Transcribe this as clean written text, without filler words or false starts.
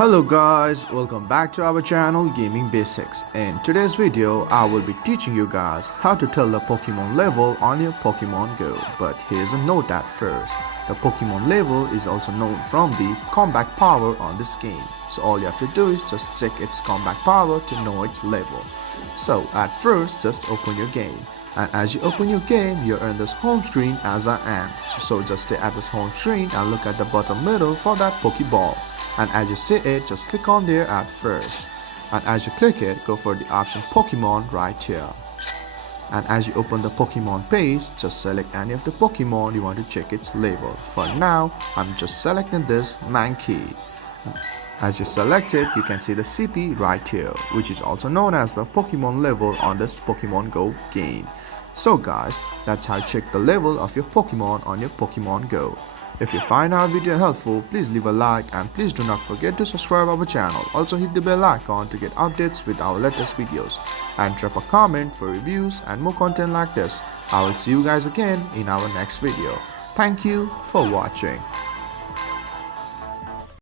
Hello guys, welcome back to our channel Gaming Basics. In today's video, I will be teaching you guys how to tell the Pokemon level on your Pokemon Go. But here's a note at first. The Pokemon level is also known from the combat power on this game. So all you have to do is just check its combat power to know its level. So at first, just open your game. And as you open your game, you're in this home screen as I am. So just stay at this home screen and look at the bottom middle for that Pokeball. And as you see it, just click on there at first. And as you click it, go for the option Pokemon right here. And as you open the Pokemon page, just select any of the Pokemon you want to check its level. For now, I'm just selecting this Mankey. As you select it, you can see the CP right here, which is also known as the Pokemon level on this Pokemon Go game. So guys, that's how you check the level of your Pokemon on your Pokemon Go. If you find our video helpful, please leave a like and please do not forget to subscribe our channel. Also hit the bell icon to get updates with our latest videos. And drop a comment for reviews and more content like this. I will see you guys again in our next video. Thank you for watching.